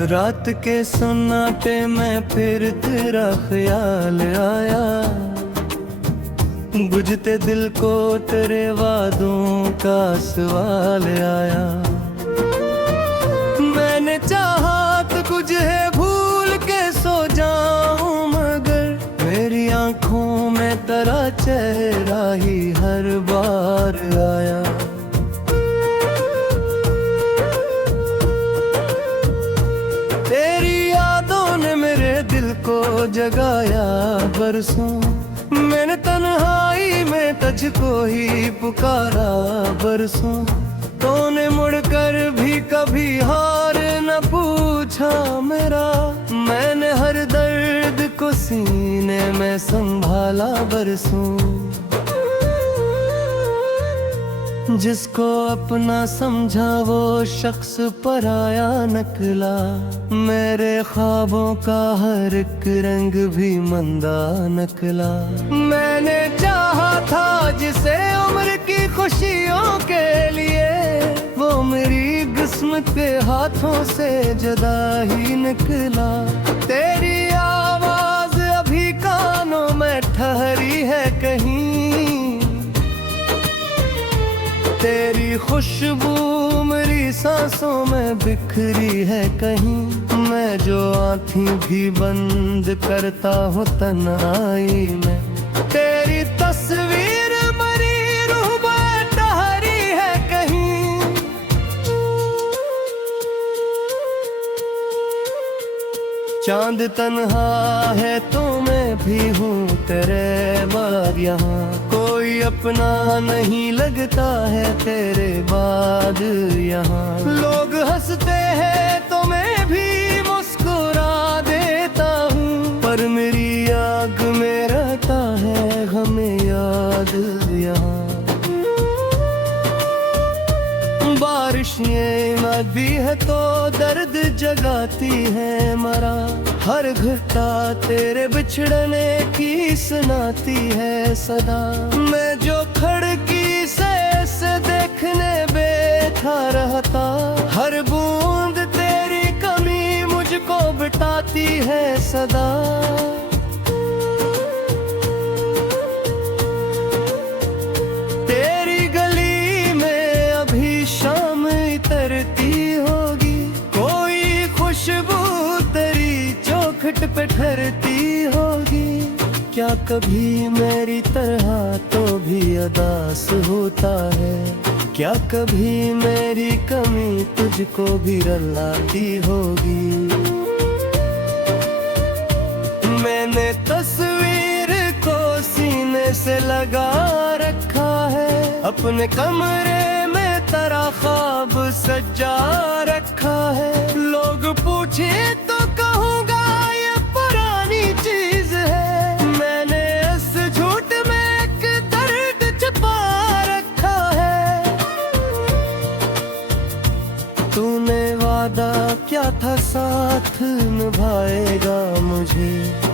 रात के सन्नाटे में फिर तेरा ख्याल आया, बुझते दिल को तेरे वादों का सवाल आया। मैंने चाहा तो कुछ है भूल के सो जाऊं, मगर मेरी आंखों में तेरा चेहरा ही हर बार आया। को जगाया बरसों, मैंने तन्हाई में तुझको ही पुकारा बरसों। तूने मुड़कर भी कभी हार न पूछा मेरा, मैंने हर दर्द को सीने में संभाला बरसों। जिसको अपना समझा वो शख्स पराया निकला, मेरे ख्वाबों का हर एक रंग भी मंदा निकला। मैंने चाहा था जिसे उम्र की खुशियों के लिए, वो मेरी किस्मत के हाथों से जुदा ही निकला। तेरी आवाज अभी कानों में ठहरी है कहीं, तेरी खुशबू मेरी सांसों में बिखरी है कहीं। मैं जो आँखें भी बंद करता हूँ तन्हाई में, तेरी तस्वीर मरी रूह में ठहरी है कहीं। चांद तन्हा है तो मैं भी हूँ तेरे बाद यहाँ, कोई अपना नहीं लगता है तेरे बाद यहाँ। लोग हंसते हैं तो मैं भी मुस्कुरा देता हूँ, पर मेरी आग में रहता है हमें याद यहाँ। बारिश ये नदी है तो दर्द जगाती है मरा, हर घटा तेरे बिछड़ने की सुनाती है सदा। मैं जो खिड़की से देखने बैठा रहता, हर बूंद तेरी कमी मुझको बिठाती है सदा। तेरी गली में अभी शाम इतरती होगी, कोई खुशबू तेरी चौखट पे ठहरती होगी। क्या कभी मेरी तरह तो भी उदास होता है, क्या कभी मेरी कमी तुझको भी रुलाती होगी। मैंने तस्वीर को सीने से लगा रखा है, अपने कमरे में तेरा ख्वाब सजा रखा है। लोग पूछे तो कहूँगा ये पुरानी चीज है, मैंने इस झूठ में एक दर्द छुपा रखा है। तूने वादा क्या था साथ निभाएगा मुझे,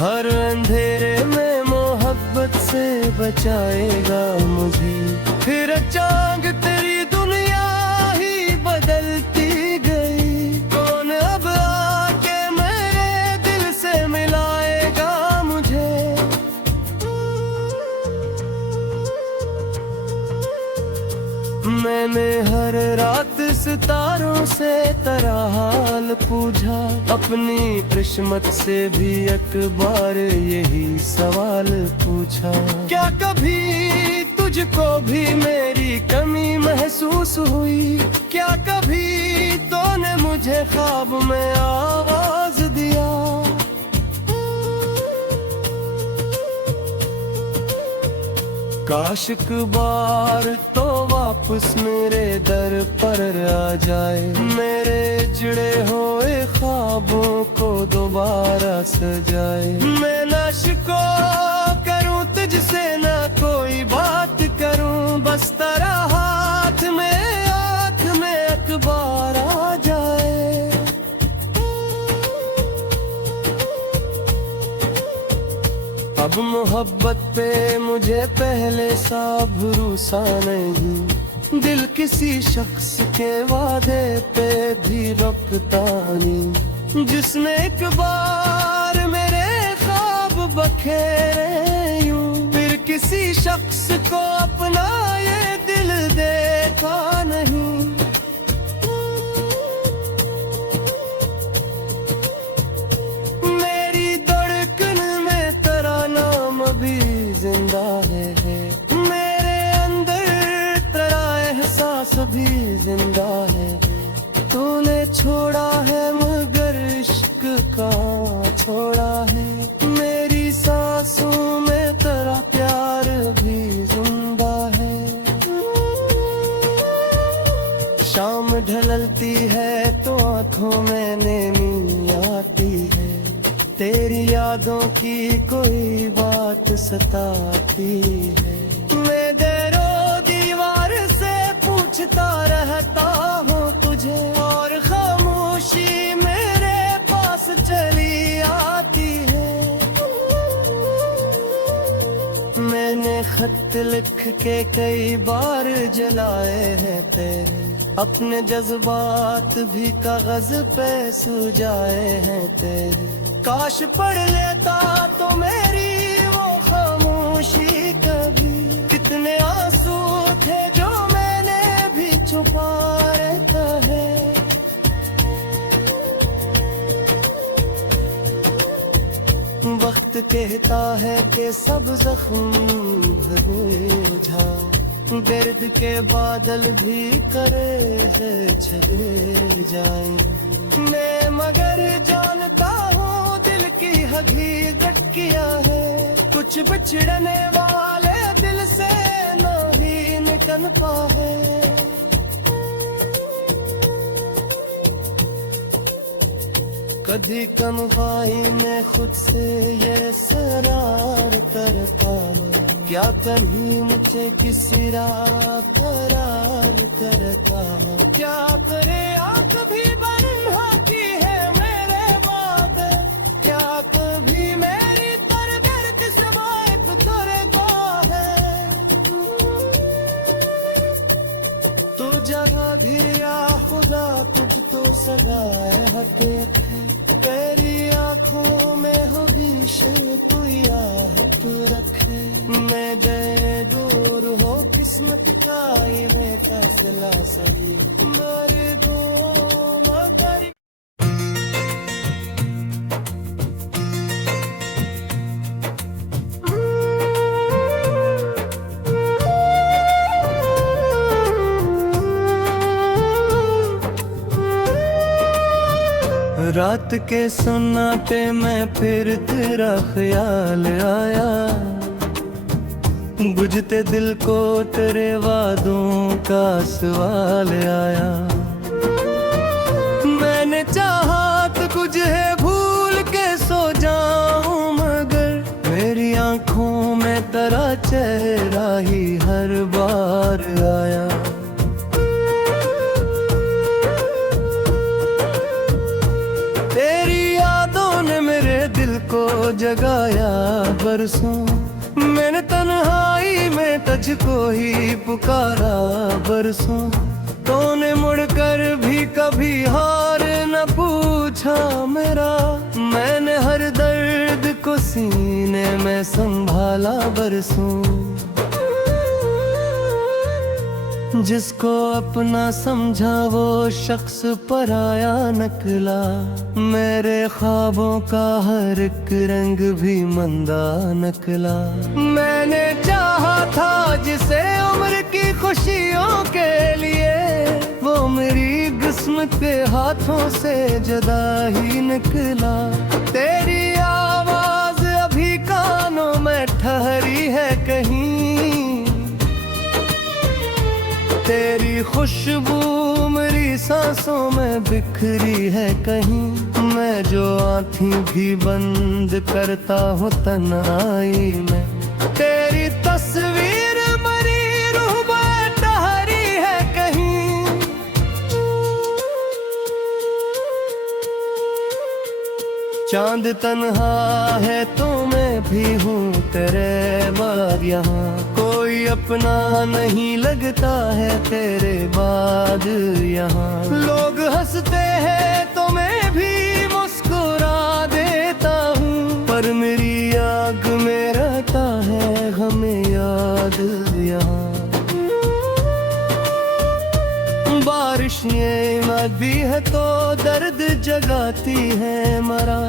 हर अंधेरे में मोहब्बत से बचाएगा मुझे। फिर अचानक तेरी दुनिया ही बदलती गई, कौन अब आके मेरे दिल से मिलाएगा मुझे। मैंने हर रात सितारों से तेरा हाल पूछा, अपनी किस्मत से भी एक बार यही सवाल पूछा। क्या कभी तुझको भी मेरी कमी महसूस हुई, क्या कभी तूने मुझे ख्वाब में आवाज दिया। काश एक बार तो वापस मेरे दर पर आ जाए, मेरे जुड़े हुए ख्वाबों को दोबारा सजाए। मैं ना शिको करूं तुझसे ना कोई बात करूं, बस तेरा हाथ में अखबार आ जाए। अब मोहब्बत पे मुझे पहले सा भरोसा नहीं, दिल किसी शख्स के वादे पे भी रुकता नहीं। जिसने एक बार मेरे ख्वाब बखेरे यूं, फिर किसी शख्स को अपना ये दिल देखा नहीं। मेरी धड़कन में तेरा नाम भी जिंदा है, मेरे अंदर तेरा एहसास भी जिंदा है। तूने छोड़ा है मगर इश्क का छोड़ा है, मेरी सांसों में तेरा प्यार भी जिंदा है। शाम ढलती है तो आंखों में नैनी आती है, तेरी यादों की कोई बात सताती है। मैं देरो दीवार से पूछता रहता हूँ तुझे, और खामोशी मेरे पास चली आती है। मैंने खत लिख के कई बार जलाए हैं तेरे, अपने जज्बात भी कागज पे सुझाए हैं तेरे। काश पढ़ लेता तो मेरी वो खामोशी कभी, कितने आंसू थे जो मैंने भी छुपा रहता है। वक्त कहता है कि सब जख्म भूल जाओ, दर्द के बादल भी करे है छले जाए। मैं मगर जानता हूँ दिल की हकीकत क्या है, कुछ बिछड़ने वाले दिल से नहीं निकलता है। कभी तन्हाई में खुद से ये सरार करता हूँ, क्या कहीं मुझे किसी राह करार करता हूँ। क्या करे आँख भी बन्हा की है मेरे वादे, क्या कभी मेरी तरबियत से बाइक तुरदा है। तू जगह धिया खुदा कुछ तो सदाए हकीकत है, तेरी आँखों में हमेशा तू याद रखे। मैं जय दूर हो किस्मत का ये में फासला सही, मर दो मगर। रात के सन्नाटे में फिर तेरा ख्याल आया, बुझते दिल को तेरे वादों का सवाल आया। मैंने चाहा तो कुछ है भूल के सो जाऊं, मगर मेरी आंखों में तेरा चेहरा ही हर बार आया। को जगाया बरसों, मैंने तन्हाई में तुझको ही पुकारा बरसों। तूने मुड़कर भी कभी हार न पूछा मेरा, मैंने हर दर्द को सीने में संभाला बरसों। जिसको अपना समझा वो शख्स पराया निकला, मेरे ख्वाबों का हर एक रंग भी मंदा निकला। मैंने चाहा था जिसे उम्र की खुशियों के लिए, वो मेरी किस्मत के हाथों से जुदा ही निकला। तेरी आवाज अभी कानों में ठहरी है कहीं, तेरी खुशबू मेरी सांसों में बिखरी है कहीं। मैं जो आँखें भी बंद करता हूँ तन्हाई में, तेरी तस्वीर मरी रूह में ठहरी है कहीं। चांद तन्हा है तो मैं भी हूँ तेरे बाद यहाँ, कोई अपना नहीं लगता है तेरे बाद यहाँ। लोग हंसते हैं तो मैं भी दर्द जगाती है मरा,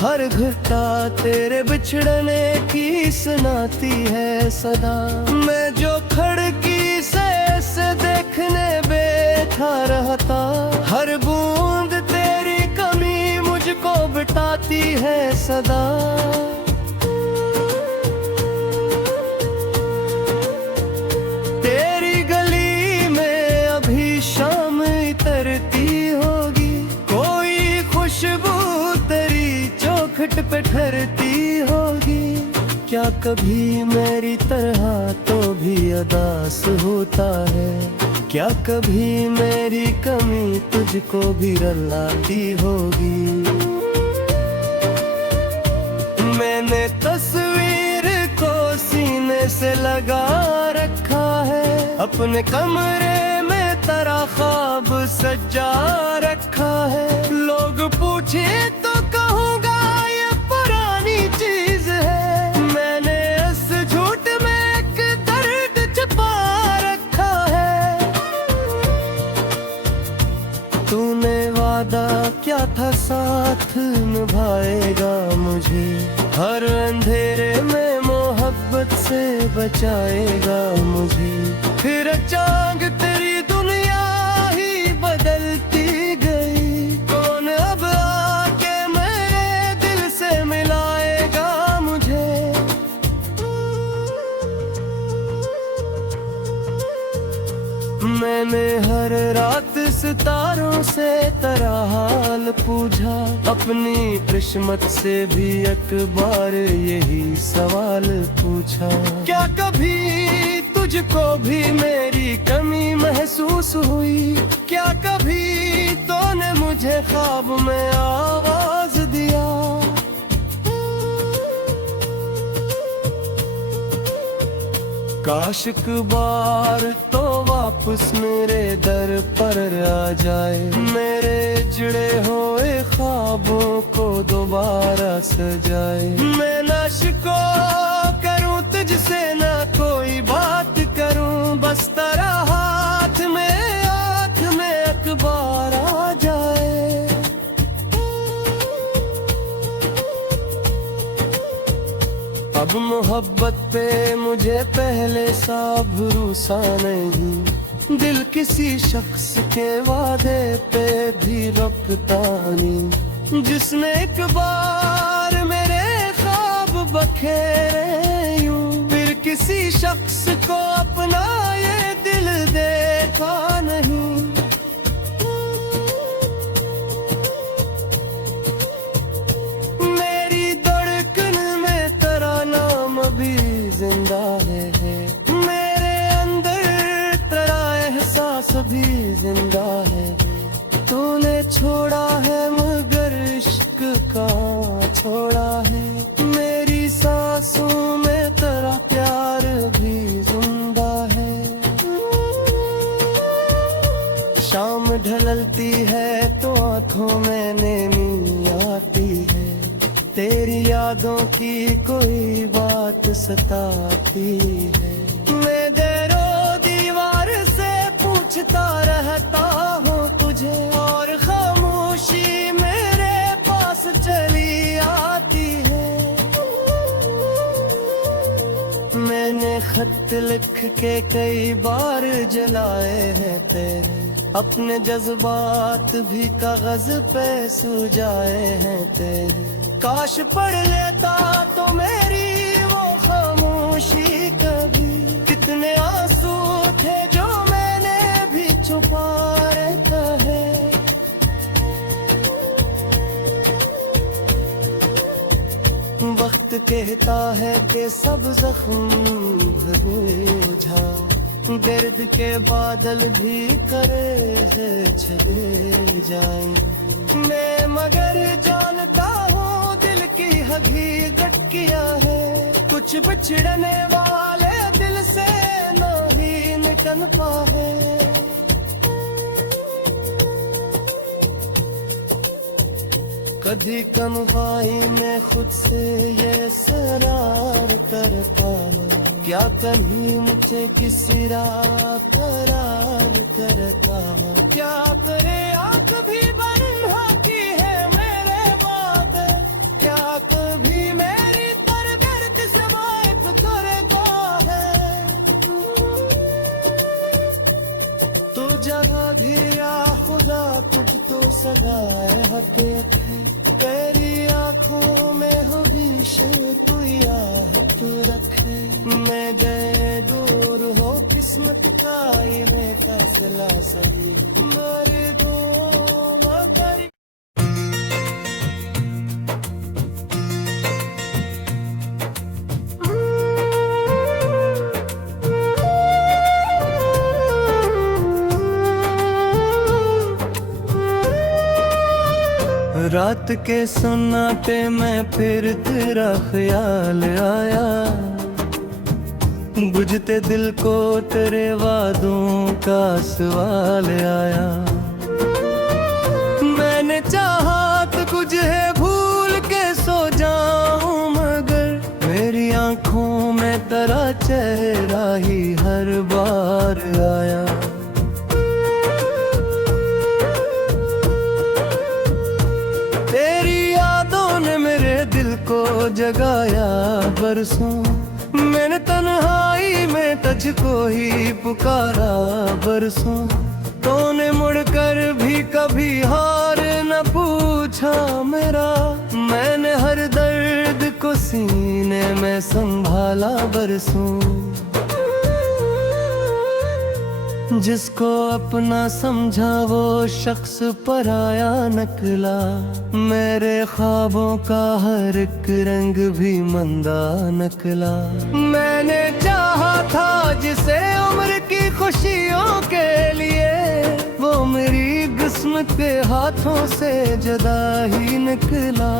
हर घटा तेरे बिछड़ने की सुनाती है सदा। मैं जो खिड़की से देखने बैठा रहता, हर बूंद तेरी कमी मुझको बिठाती है सदा। तेरी गली में अभी शाम इतरती होगी, कोई खुशबू तेरी चौखट पे ठहरती होगी। क्या कभी मेरी तरह तो भी उदास होता है, क्या कभी मेरी कमी तुझको भी रुलाती होगी। मैंने तस्वीर को सीने से लगा रखा है, अपने कमरे में तेरा ख्वाब सजा रखा है। लोग पूछे तो कहूँगा ये पुरानी चीज है, मैंने इस झूठ में एक दर्द छुपा रखा है। तूने वादा क्या था साथ निभाएगा मुझे, हर अंधेरे में मोहब्बत से बचाएगा मुझे। फिर अचानक तेरी दुनिया ही बदलती गई, कौन अब आके मेरे दिल से मिलाएगा मुझे। मैंने हर रात सितारों से तेरा हाल पूछा, अपनी किस्मत से भी एक बार यही सवाल पूछा। क्या कभी तुझको भी मेरी कमी महसूस हुई, क्या कभी तूने मुझे ख्वाब में आवाज दिया। काश एक बार तो वापस मेरे दर पर आ जाए, मेरे जुड़े हुए ख्वाबों को दोबारा सजाए। मैं ना शिको करूं तुझसे ना कोई बात करूं, बस तेरा हाथ में अखबार आ जाए। अब मोहब्बत पे मुझे पहले सा भरोसा नहीं, दिल किसी शख्स के वादे पे भी रुकता नहीं। जिसने एक बार मेरे ख्वाब बखेरे यूं, फिर किसी शख्स को अपना ये दिल देखा नहीं। भी जिंदा है, मेरे अंदर तेरा एहसास भी जिंदा है। तूने छोड़ा है मगर इश्क का छोड़ा है, मेरी सांसों में तेरा प्यार भी जिंदा है। शाम ढलती है तो आंखों में नमी आती है, तेरी यादों की कोई बात सताती है। मैं देरो दीवार से पूछता रहता हूँ तुझे, और खामोशी मेरे पास चली आती है। मैंने खत लिख के कई बार जलाए हैं तेरे, अपने जज्बात भी कागज पे सुझाए हैं तेरे। काश पढ़ लेता तो मेरी वो खामोशी कभी, कितने आंसू थे जो मैंने भी छुपा रखा है। वक्त कहता है कि सब जख्म बुझा, दर्द के बादल भी करे है छे जाए। मैं मगर जानता हूँ दिल की हकीकत क्या है, कुछ बिछड़ने वाले दिल से नहीं निकल पाए। कभी कमवाई में खुद से ये सरार करता, क्या कहीं मुझे किसी रात करार करता। क्या तेरे आँख भी बन तन्हा की है मेरे वादे, क्या कभी मेरी तरबियत से वाइफ करेगा है। तू जगह दिया खुदा कुछ तो सदाए हकीकत है, तेरी आंखों में हो भीष तू आहत रखे। मैं गए दूर हो किस्मत का ये का सिला सही, मरे दो मातारी। रात के सन्नाटे में फिर तेरा ख्याल आया, बुझते दिल को तेरे वादों का सवाल आया। मैंने चाहा तो तुझे भूल के सो जाऊं, मगर मेरी आंखों में तेरा चेहरा ही हर बार आया। तेरी यादों ने मेरे दिल को जगाया बरसों, मैंने तन्हाई में तुझको ही पुकारा बरसों। तूने मुड़कर भी कभी हार न पूछा मेरा, मैंने हर दर्द को सीने में संभाला बरसों। जिसको अपना समझा वो शख्स पराया निकला, मेरे ख्वाबों का हर एक रंग भी मंदा निकला। मैंने चाहा था जिसे उम्र की खुशियों के लिए, वो मेरी किस्मत के हाथों से जुदा ही निकला।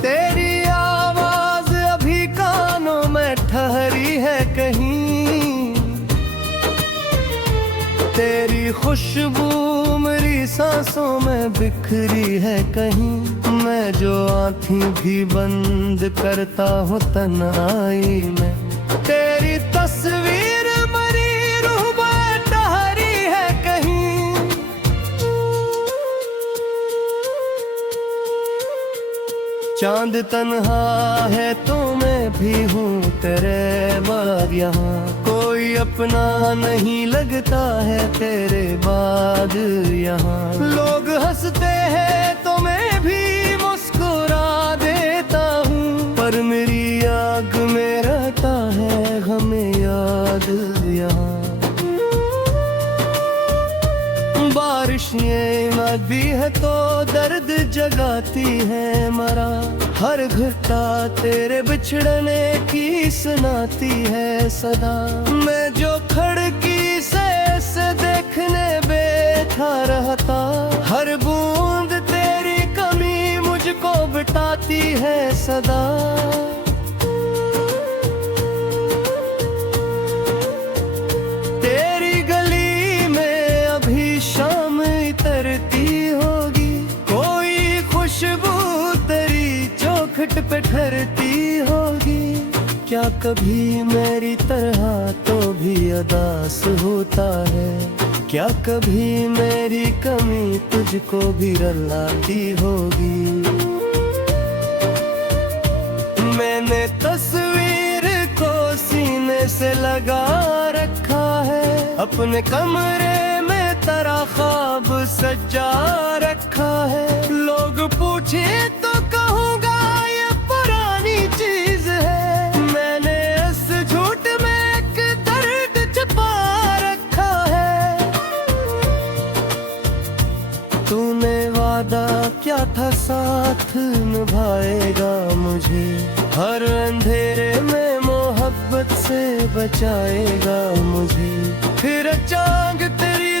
तेरी आवाज अभी कानों में ठहरी है कहीं, तेरी खुशबू मेरी सांसों में बिखरी है कहीं। मैं जो आँखें भी बंद करता हूँ तन्हाई में, तेरी तस्वीर मरी रूह में ठहरी है कहीं। चांद तन्हा है तो मैं भी हूँ तेरे बाद यहाँ, कोई अपना नहीं लगता है तेरे बाद यहाँ। लोग हंसते हैं तो मैं भी मुस्कुरा देता हूँ, पर मेरी आग में रहता है हमें याद यहाँ। बारिश ये भी है तो दर्द जगाती है मरा, हर घटा तेरे बिछड़ने की सुनाती है सदा। मैं जो खिड़की से देखने बैठा रहता, हर बूंद तेरी कमी मुझको बिताती है सदा। तेरी गली में अभी शाम तरती होगी, कोई खुशबू तेरी चौखट पे ठहरती होगी। क्या कभी मेरी तरह तो भी उदास होता है, क्या कभी मेरी कमी तुझको भी रुलाती होगी। मैंने तस्वीर को सीने से लगा रखा है, अपने कमरे में तेरा ख्वाब सजा रखा है। लोग पूछे तो कहूँगा ये पुरानी चीज है, मैंने इस झूठ में एक दर्द छुपा रखा है। तूने वादा क्या था साथ निभाएगा मुझे, हर अंधेरे में मोहब्बत से बचाएगा मुझे। फिर चांद तेरी